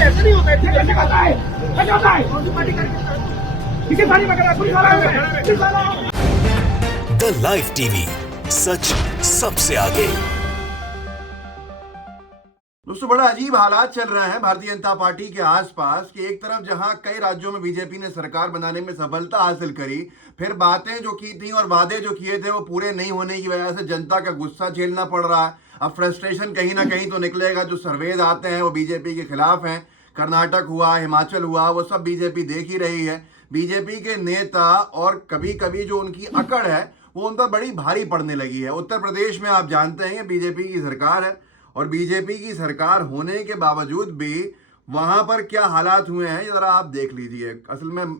ऐसा नहीं होता है, कैसे होता है, कैसे होता है? कौन सी पार्टी करके किसी पार्टी में करा, पुलिस वाला है, पुलिस वाला है। द लाइव टीवी, सच सबसे आगे। दोस्तों, बड़ा अजीब हालात चल रहे हैं भारतीय जनता पार्टी के आसपास कि एक तरफ जहां कई राज्यों में बीजेपी ने सरकार बनाने में सफलता हासिल करी, फिर बातें जो की थी और वादे जो किए थे वो पूरे नहीं होने की वजह से जनता का गुस्सा झेलना पड़ रहा है। अब फ्रस्ट्रेशन कहीं ना कहीं तो निकलेगा। जो सर्वेज आते हैं वो बीजेपी के खिलाफ हैं। कर्नाटक हुआ, हिमाचल हुआ, वो सब बीजेपी देख ही रही है। बीजेपी के नेता और कभी कभी जो उनकी अकड़ है वो उन पर बड़ी भारी पड़ने लगी है। उत्तर प्रदेश में आप जानते हैं बीजेपी की सरकार है और बीजेपी की सरकार होने के बावजूद भी वहां पर क्या हालात हुए हैं जरा आप देख लीजिए। असल में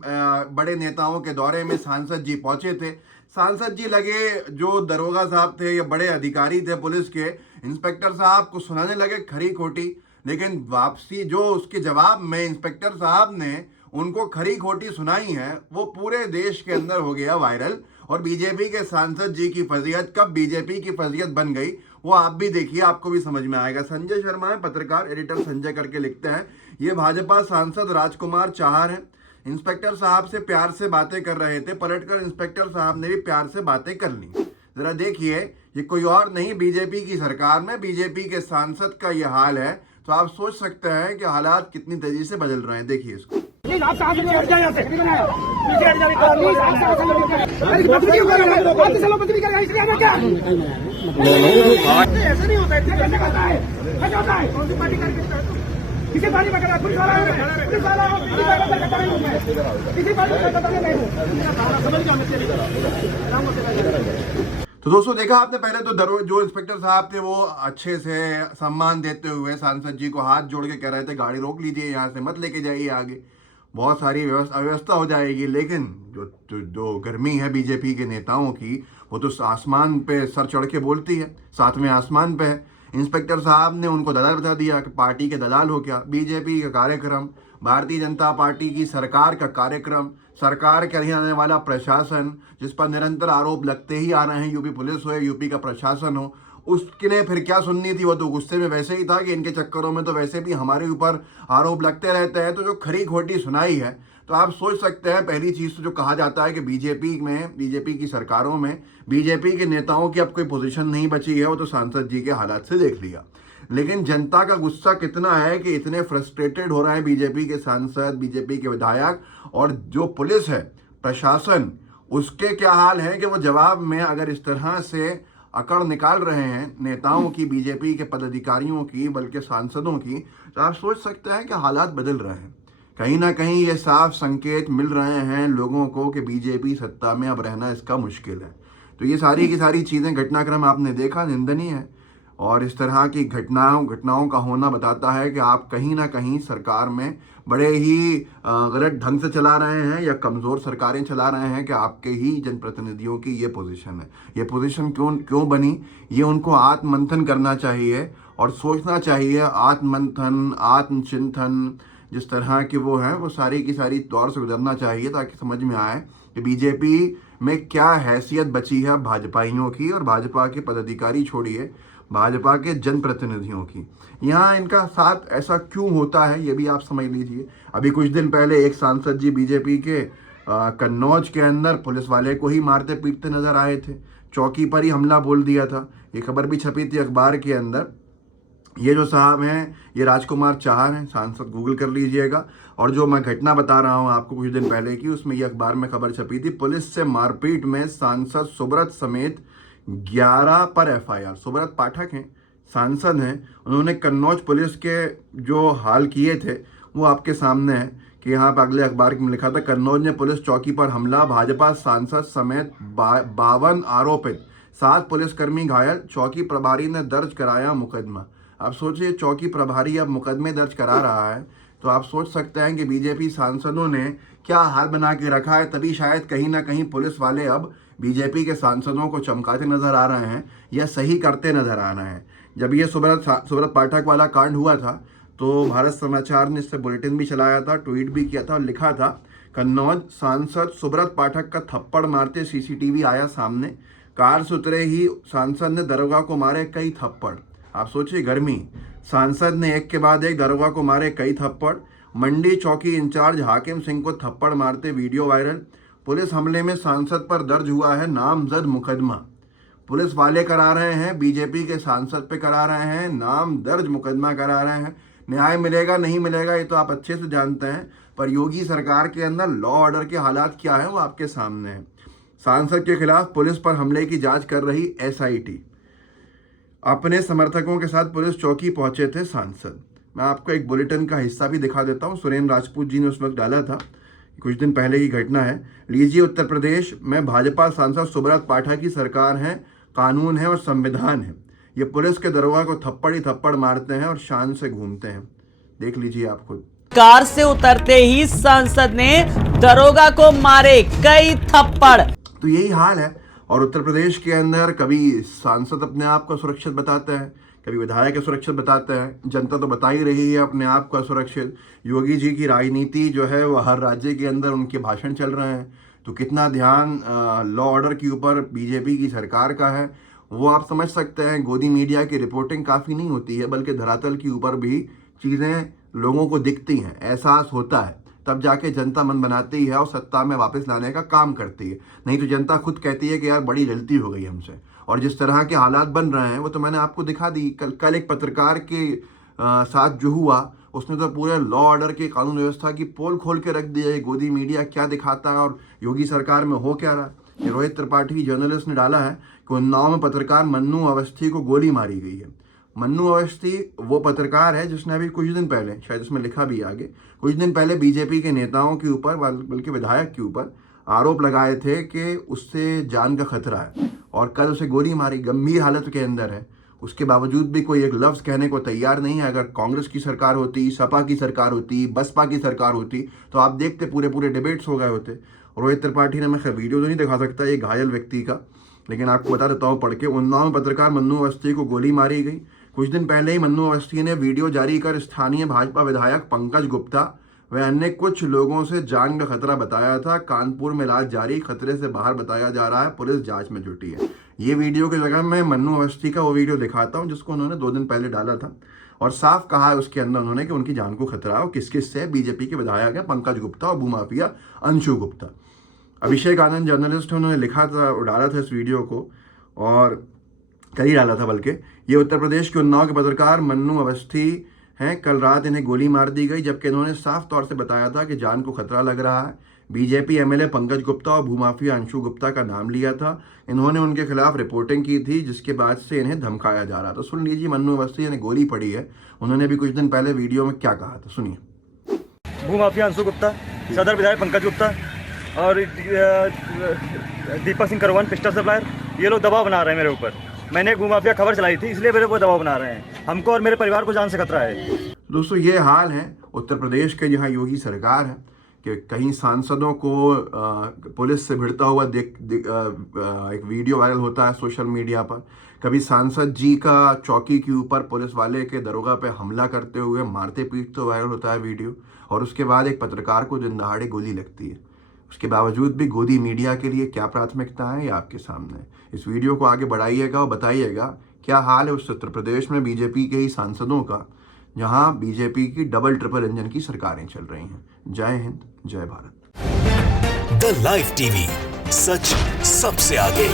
बड़े नेताओं के दौरे में सांसद जी पहुंचे थे। सांसद जी लगे जो दरोगा साहब थे या बड़े अधिकारी थे पुलिस के, इंस्पेक्टर साहब को सुनाने लगे खरी खोटी, लेकिन वापसी जो उसके जवाब में इंस्पेक्टर साहब ने उनको खरी खोटी सुनाई है वो पूरे देश के अंदर हो गया वायरल। और बीजेपी के सांसद जी की फजीयत कब बीजेपी की फजीयत बन गई वो आप भी देखिए, आपको भी समझ में आएगा। संजय शर्मा है, पत्रकार, एडिटर संजय करके लिखते हैं। ये भाजपा सांसद राजकुमार चाहर हैं। इंस्पेक्टर साहब से प्यार से बातें कर रहे थे, पलटकर इंस्पेक्टर साहब ने भी प्यार से बातें कर ली। जरा देखिए, ये कोई और नहीं, बीजेपी की सरकार में बीजेपी के सांसद का ये हाल है। तो आप सोच सकते हैं कि हालात कितनी तेजी से बदल रहे हैं। देखिए इसको। आप साहब हट जाए यहाँ से, पीछे हट जाए, प्लीज आप साहब बदतमीजी कर रहे हैं, आप चलो बदतमीजी कर रहे हैं, इसलिए हमें क्या ऐसा नहीं होता है, कैसे होता है, कैसे होता है? कौन सी पार्टी करके किसी पार्टी में करा, पुलिस वाला है, पुलिस वाला है, किसी पार्टी में करता नहीं हूँ मैं, किसी पार्टी में करता नहीं हूँ, समझ जाओ मैं। तो दोस्तों, देखा आपने, पहले तो जो इंस्पेक्टर साहब थे वो अच्छे से सम्मान देते हुए सांसद जी को हाथ जोड़ के कह रहे थे गाड़ी रोक लीजिए, यहाँ से मत लेके जाइए आगे, बहुत सारी अव्यवस्था हो जाएगी। लेकिन जो गर्मी है बीजेपी के नेताओं की वो तो आसमान पे सर चढ़ के बोलती है, सातवें आसमान पे है। इंस्पेक्टर साहब ने उनको दलाल बता दिया कि पार्टी के दलाल हो क्या। बीजेपी का कार्यक्रम, भारतीय जनता पार्टी की सरकार का कार्यक्रम, सरकार के अधीन आने वाला प्रशासन जिस पर निरंतर आरोप लगते ही आ रहे हैं, यूपी पुलिस हो या यूपी का प्रशासन हो, उसके लिए फिर क्या सुननी थी। वो तो गुस्से में वैसे ही था कि इनके चक्करों में तो वैसे भी हमारे ऊपर आरोप लगते रहते हैं। तो जो खरी खोटी सुनाई है, तो आप सोच सकते हैं, पहली चीज़ तो जो कहा जाता है कि बीजेपी की सरकारों में बीजेपी के नेताओं की अब कोई पोजीशन नहीं बची है, वो तो सांसद जी के हालात से देख लिया। लेकिन जनता का गुस्सा कितना है कि इतने फ्रस्ट्रेटेड हो रहे हैं बीजेपी के सांसद, बीजेपी के विधायक, और जो पुलिस है, प्रशासन, उसके क्या हाल है कि वो जवाब में अगर इस तरह से अकड़ निकाल रहे हैं नेताओं की, बीजेपी के पदाधिकारियों की, बल्कि सांसदों की, तो आप सोच सकते हैं कि हालात बदल रहे हैं। कहीं ना कहीं ये साफ संकेत मिल रहे हैं लोगों को कि बीजेपी सत्ता में अब रहना इसका मुश्किल है। तो ये सारी की सारी चीज़ें, घटनाक्रम आपने देखा, निंदनीय है। और इस तरह की घटनाओं का होना बताता है कि आप कहीं ना कहीं सरकार में बड़े ही गलत ढंग से चला रहे हैं या कमज़ोर सरकारें चला रहे हैं कि आपके ही जनप्रतिनिधियों की ये पोजीशन है। ये पोजीशन क्यों बनी, ये उनको आत्ममंथन करना चाहिए और सोचना चाहिए। आत्ममंथन, आत्मचिंतन जिस तरह की वो है, वो सारी की सारी दौर से गुजरना चाहिए ताकि समझ में आए कि बीजेपी में क्या हैसियत बची है भाजपाइयों की, और भाजपा के पदाधिकारी छोड़िए, भाजपा के जनप्रतिनिधियों की। यहाँ इनका साथ ऐसा क्यों होता है ये भी आप समझ लीजिए। अभी कुछ दिन पहले एक सांसद जी बीजेपी के कन्नौज के अंदर पुलिस वाले को ही मारते पीटते नजर आए थे, चौकी पर ही हमला बोल दिया था। ये खबर भी छपी थी अखबार के अंदर। ये जो साहब हैं, ये राजकुमार चाहर हैं, सांसद, गूगल कर लीजिएगा। और जो मैं घटना बता रहा हूँ आपको कुछ दिन पहले की, उसमें ये अखबार में खबर छपी थी, पुलिस से मारपीट में सांसद सुब्रत समेत 11 पर एफआईआर। सुब्रत पाठक हैं, सांसद हैं, उन्होंने कन्नौज पुलिस के जो हाल किए थे वो आपके सामने है कि यहाँ पर अगले अखबार में लिखा था, कन्नौज में पुलिस चौकी पर हमला, भाजपा सांसद समेत 52 आरोपित, 7 पुलिसकर्मी घायल, चौकी प्रभारी ने दर्ज कराया मुकदमा। आप सोचिए, चौकी प्रभारी अब मुकदमे दर्ज करा रहा है, तो आप सोच सकते हैं कि बीजेपी सांसदों ने क्या हाल बना के रखा है। तभी शायद कहीं ना कहीं पुलिस वाले अब बीजेपी के सांसदों को चमकाते नजर आ रहे हैं या सही करते नजर आ रहे हैं। जब ये सुब्रत पाठक वाला कांड हुआ था तो भारत समाचार ने इससे बुलेटिन भी चलाया था, ट्वीट भी किया था और लिखा था, कन्नौज सांसद सुब्रत पाठक का थप्पड़ मारते सीसीटीवी आया सामने, कार से उतरे ही सांसद ने दरोगा को मारे कई थप्पड़। आप सोचिए गर्मी, सांसद ने एक के बाद एक दरोगा को मारे कई थप्पड़। मंडी चौकी इंचार्ज हाकिम सिंह को थप्पड़ मारते वीडियो वायरल। पुलिस हमले में सांसद पर दर्ज हुआ है नामजद मुकदमा। पुलिस वाले करा रहे हैं, बीजेपी के सांसद पे करा रहे हैं, नाम दर्ज मुकदमा करा रहे हैं। न्याय मिलेगा नहीं मिलेगा ये तो आप अच्छे से जानते हैं, पर योगी सरकार के अंदर लॉ ऑर्डर के हालात क्या है वो आपके सामने है। सांसद के खिलाफ पुलिस पर हमले की जांच कर रही SIT। अपने समर्थकों के साथ पुलिस चौकी पहुंचे थे सांसद। मैं आपको एक बुलेटिन का हिस्सा भी दिखा देता हूं, सुरेंद्र राजपूत जी ने उस वक्त डाला था, कुछ दिन पहले की घटना है। लीजिए, उत्तर प्रदेश में भाजपा सांसद सुब्रत पाठक की सरकार है, कानून है और संविधान है। ये पुलिस के दरोगा को थप्पड़ ही थप्पड़ मारते हैं और शान से घूमते हैं। देख लीजिए आप खुद। कार से उतरते ही सांसद ने दरोगा को मारे कई थप्पड़। तो यही हाल है। और उत्तर प्रदेश के अंदर कभी सांसद अपने आप को सुरक्षित बताते हैं, कभी विधायक सुरक्षित बताते हैं। जनता तो बता ही रही है अपने आप को सुरक्षित। योगी जी की राजनीति जो है वो हर राज्य के अंदर उनके भाषण चल रहे हैं। तो कितना ध्यान लॉ ऑर्डर के ऊपर बीजेपी की सरकार का है वो आप समझ सकते हैं। गोदी मीडिया की रिपोर्टिंग काफ़ी नहीं होती है, बल्कि धरातल के ऊपर भी चीज़ें लोगों को दिखती हैं, एहसास होता है, तब जाके जनता मन बनाती है और सत्ता में वापस लाने का काम करती है। नहीं तो जनता खुद कहती है कि यार बड़ी गलती हो गई हमसे। और जिस तरह के हालात बन रहे हैं वो तो मैंने आपको दिखा दी। कल एक पत्रकार के साथ जो हुआ उसने तो पूरे लॉ ऑर्डर की कानून व्यवस्था की पोल खोल के रख दी है। गोदी मीडिया क्या दिखाता है और योगी सरकार में हो क्या रहा। ये रोहित त्रिपाठी जर्नलिस्ट ने डाला है कि उन्नाव में पत्रकार मन्नू अवस्थी को गोली मारी गई है। मन्नू अवस्थी वो पत्रकार है जिसने अभी कुछ दिन पहले, शायद उसमें लिखा भी आगे, कुछ दिन पहले बीजेपी के नेताओं के ऊपर बल्कि विधायक के ऊपर आरोप लगाए थे कि उससे जान का खतरा है, और कल उसे गोली मारी, गंभीर हालत के अंदर है। उसके बावजूद भी कोई एक लफ्ज़ कहने को तैयार नहीं है। अगर कांग्रेस की सरकार होती, सपा की सरकार होती, बसपा की सरकार होती तो आप देखते पूरे डिबेट्स हो गए होते। रोहित त्रिपाठी ने, मैं खैर वीडियो तो नहीं दिखा सकता ये घायल व्यक्ति का, लेकिन आपको बता देता हूँ पढ़ के। उन्नाव में पत्रकार मन्नू अवस्थी को गोली मारी गई। कुछ दिन पहले ही मन्नू अवस्थी ने वीडियो जारी कर स्थानीय भाजपा विधायक पंकज गुप्ता व अन्य कुछ लोगों से जान का खतरा बताया था। कानपुर में इलाज जारी, खतरे से बाहर बताया जा रहा है, पुलिस जांच में जुटी है। ये वीडियो की जगह मैं मन्नू अवस्थी का वो वीडियो दिखाता हूँ जिसको उन्होंने 2 दिन पहले डाला था, और साफ कहा है उसके अंदर उन्होंने कि उनकी जान को खतरा है। और किस किस से? बीजेपी के विधायक है पंकज गुप्ता और भूमाफिया अंशु गुप्ता। अभिषेक आनंद जर्नलिस्ट उन्होंने लिखा था, डाला था इस वीडियो को, और कल ही डाला था बल्कि। ये उत्तर प्रदेश के उन्नाव के पत्रकार मन्नू अवस्थी हैं। कल रात इन्हें गोली मार दी गई, जबकि इन्होंने साफ तौर से बताया था कि जान को खतरा लग रहा है। बीजेपी MLA पंकज गुप्ता और भूमाफिया अंशु गुप्ता का नाम लिया था। इन्होंने उनके खिलाफ रिपोर्टिंग की थी, जिसके बाद से इन्हें धमकाया जा रहा था। सुन लीजिए, मन्नू अवस्थी ने गोली पड़ी है, उन्होंने भी कुछ दिन पहले वीडियो में क्या कहा था, सुनिए। भूमाफिया अंशु गुप्ता, सदर विधायक पंकज गुप्ता और दीपक सिंह करवन पिस्टल सप्लायर, ये लोग दबाव बना रहे हैं मेरे ऊपर। मैंने भूमाफिया खबर चलाई थी, इसलिए मेरे ऊपर दबाव बना रहे हैं। हमको और मेरे परिवार को जान से खतरा है। दोस्तों, ये हाल है उत्तर प्रदेश के, जहाँ योगी सरकार है कि कहीं सांसदों को पुलिस से भिड़ता हुआ एक वीडियो वायरल होता है सोशल मीडिया पर। कभी सांसद जी का चौकी के ऊपर पुलिस वाले के दरोगा पे हमला करते हुए मारते पीटते वायरल होता है वीडियो, और उसके बाद एक पत्रकार को दिन दहाड़े गोली लगती है। उसके बावजूद भी गोदी मीडिया के लिए क्या प्राथमिकता है ये आपके सामने है। इस वीडियो को आगे बढ़ाइएगा और बताइएगा क्या हाल है उस उत्तर प्रदेश में बीजेपी के ही सांसदों का, जहां बीजेपी की डबल ट्रिपल इंजन की सरकारें चल रही हैं। जय हिंद, जय भारत। द लाइव टीवी, सच सबसे आगे।